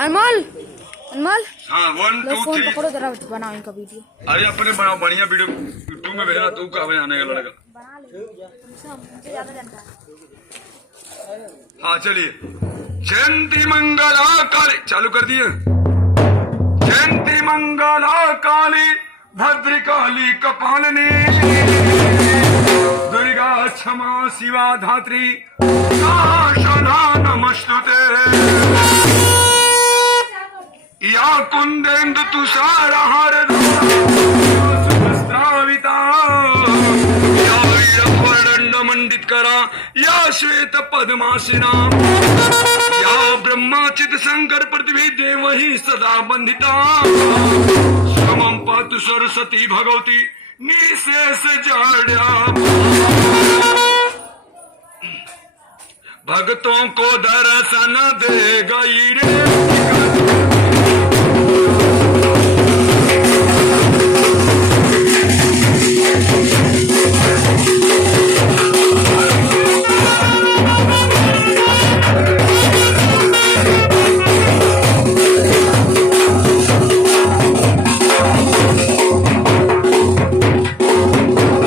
अनमोल अनमोल हाँ 1 2 फोन 3 पकड़ो जरा, बनाओ इनका वीडियो। अरे अपने बनाओ बढ़िया वीडियो यूट्यूब में भेजना। तू कहाँ बनाने का लड़का? बना ले, मुझे ज्यादा जानता है। हाँ चलिए। जयंती मंगला काली चालू कर दिए। जयंती मंगला काली भद्रकाली कपालिनी दुर्गा क्षमा शिवा धात्री शारदा नमस्तुते। या कुंदेन्दु तुषारहार सुस्त्राविता या वीरवर्णंड मंडित करा या श्वेत पद्मासिना या ब्रह्माचित शंकर पृथ्वी देवहि सदा बंधिता समं पातु सरस्वती भगवती निशेष जाड्या। भक्तों को दर्शन दे गई रे